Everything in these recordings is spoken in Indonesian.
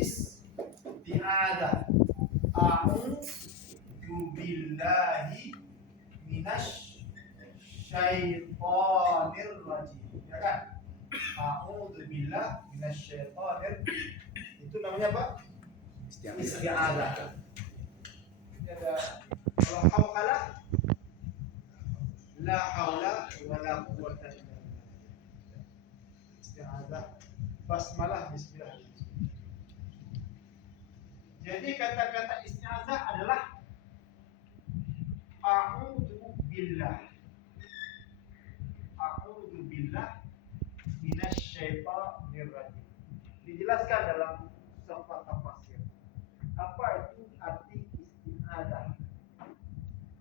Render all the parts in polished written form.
isti'adah. A'udzu billahi minasy syaitonir rajim. Ya kan? A'udzu billahi minasy syaitonir. Itu namanya apa? Isti'adah. Ini ada kalau hawqala la haula wala quwwata illa billah. Isti'adah, basmalah, bismillah. Jadi kata-kata isti'azah adalah a'udzu billah. A'udzu billah minasy syaithanir rajim. Dijelaskan dalam sifat tafsir. Apa itu arti isti'azah?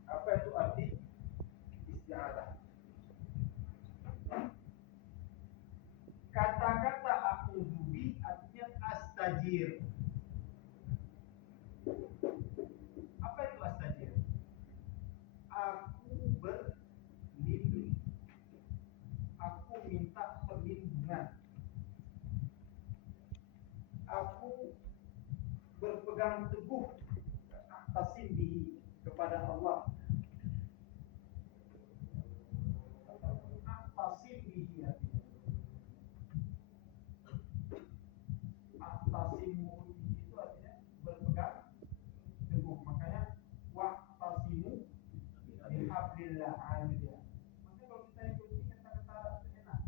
Apa itu arti isti'azah? Kata-kata a'udzu bi artinya astajir. Apa itu astajir? Aku berlindung. Aku minta perlindungan. Aku berpegang teguh tasim bihi kepada Allah. Tasim bihi artinya. Tasimu itu artinya berpegang teguh. Makanya wa'tasimu bihablillah aliyah. Makanya kalau kita ikuti kata-kata enak.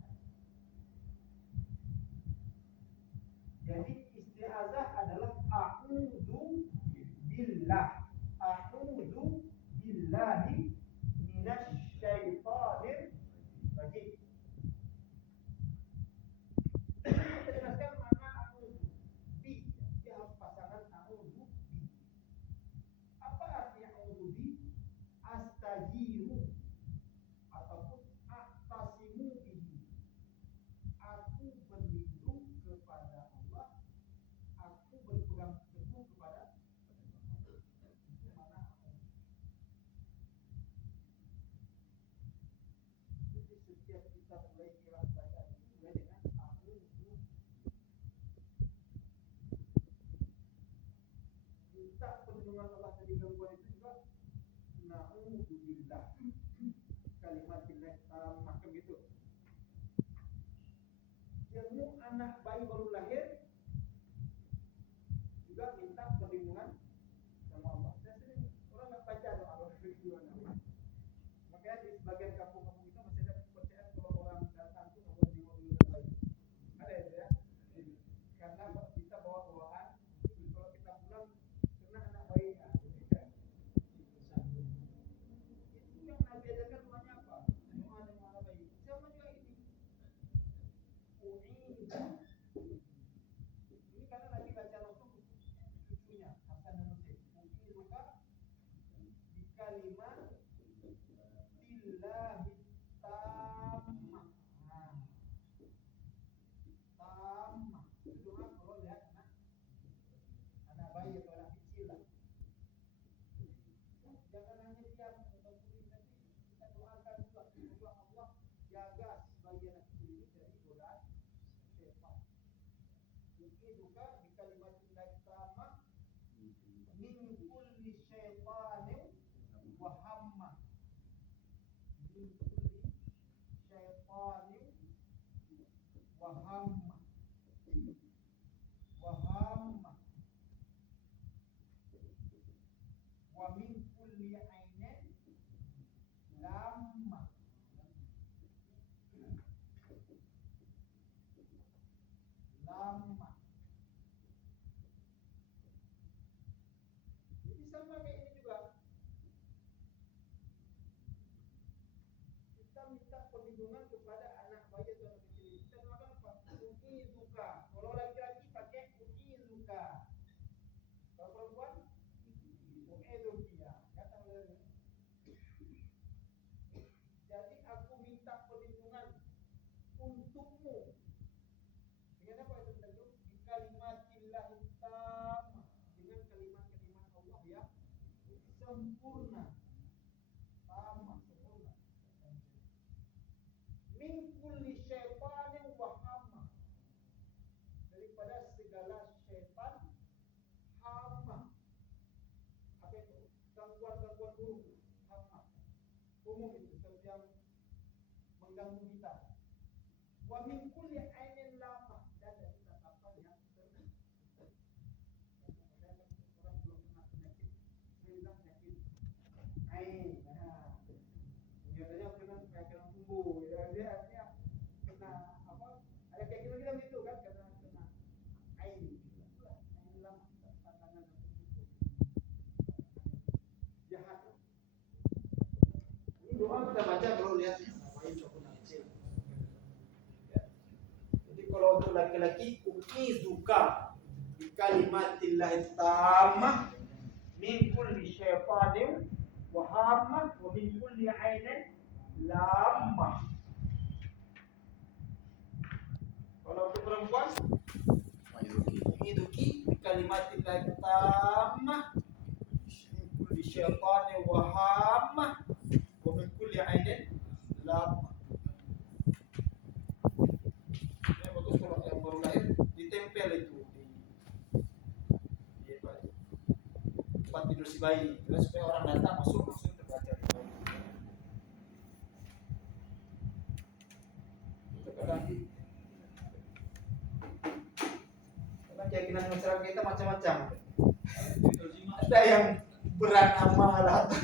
Jadi isti'azah adalah a'udzu billah. A'udzu billahi minasy syaithanir rajim. Kita jelaskan makna a'udzu bi. Dia harus pasangan a'udzu bi. Apa arti a'udzu bi? Astajiru ataupun a'tasimu bihi. Aku berlindung kepada Allah. Aku berpegang teguh kepada Allah. Itu makna a'udzu. Jadi setiap kita mulai kiraan bacaan itu mulai dengan a'udzu. Minta perlindungan Allah dari gangguan itu juga na'udzubillah. Kalimatillah tammah gitu. Ilmu anak bayi baru lahir juga minta perlindungan sama Allah. Saya sering orang nggak baca doa perlindungan. Makanya di sebagian kampung-kampung kita masih ada kepercayaan kalau orang datang tuh nggak boleh nengok dulu bayi. Ada itu ya. Karena kita bawa bawaan. Kalau kita pulang kena anak bayinya. Itu yang Nabi ajarkan doanya apa? Doa dengan anak bayi. Sama juga ini. Ini karena Nabi baca langsung cucunya Hasan dan Husain. U'izuka bi kalimat tillahi tammah. Tammah. Doa kalau lihat anak bayi atau anak kecil lah. Jangan hanya diam atau punya, tapi kita doakan juga semoga Allah jaga sebagai anak kecil ini dari godaan syaitan. U'izuka bi kalimatillahi tammah min kulli syaitanin wa hammah. Min kulli syaitanin wa hammah. Wa hammah. Wa min kulli ainin lamma. Lamma. Jadi sama kayak ini juga. Kita minta perlindungan kepada anak bayi atau anak kecil. Kita doakan apa? U'izuka. Kalau laki-laki pakai u'izuka. Kalau perempuan u'izukia. Kata boleh. Jadi aku minta perlindungan untukmu. Dengan apa itu berlindung? Di kalimatillah tammah. Dengan kalimat-kalimat Allah yang sempurna. Tammah, sempurna. Min kulli syaitanin wa hammah. Daripada segala syaitan burung, sama, umum itu sesuatu yang mengganggu kita. Wa min kulli ainin lama, dan dari tatapan yang orang belum pernah penyakit, bilang penyakit ain. Nah, biasanya kena tumbuh, ya dia artinya kena apa? Ada kayak gimana gitu kan, kena ain. Ain lama, pandangan tertutup. Jahat. Ini doa kita baca kalau lihat jadi kalau untuk laki-laki ukizuka bi kalimatillah tammah min kulli syaitanin wa hammah wa min kulli ainin lamah. Kalau untuk perempuan ukizuki bi kalimatillah tammah min kulli syaitanin wa hammah wa min kulli ainin lamah. Kalau yang baru lahir ditempel itu di tempat tidur si bayi, terus supaya orang datang masuk langsung terbaca di bayi. Kadang keyakinan masyarakat kita macam-macam. Ada yang beramal atau